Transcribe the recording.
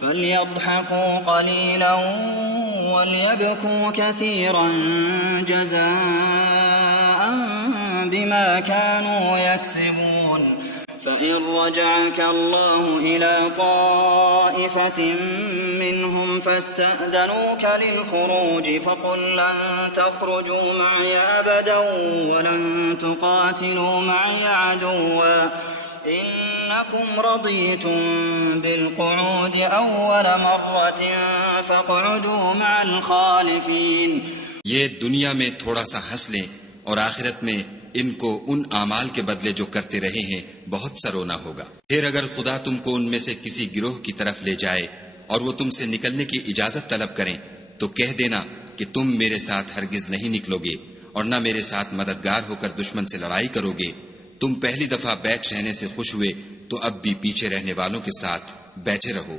फल्यضहकू क़लीलन वल्यबकू कसीरन जज़ाअन बिमा कानू यक्सिबून फ़इन रजअक अल्लाहु इला ताइफ़तिन मिनहुम फ़स्तअज़नूक लिलख़ुरूज फ़क़ुल लन तख़रुजू मअय अबदन वलन तुक़ातिलू मअय अदव्वा इन्नकुम रज़ीतुम बिलक़ुऊद अव्वल मर्रतिन फ़क़उदू मअल ख़ालिफ़ीन। ये दुनिया में थोड़ा सा हंस लें और आखिरत में इनको उन आमाल के बदले जो करते रहे हैं बहुत सा रोना होगा। फिर अगर खुदा तुमको उनमें से किसी गिरोह की तरफ ले जाए और वो तुमसे निकलने की इजाजत तलब करें तो कह देना कि तुम मेरे साथ हरगिज नहीं निकलोगे और न मेरे साथ मददगार होकर दुश्मन से लड़ाई करोगे। तुम पहली दफा बैठ रहने से खुश हुए तो अब भी पीछे रहने वालों के साथ बैठे रहो।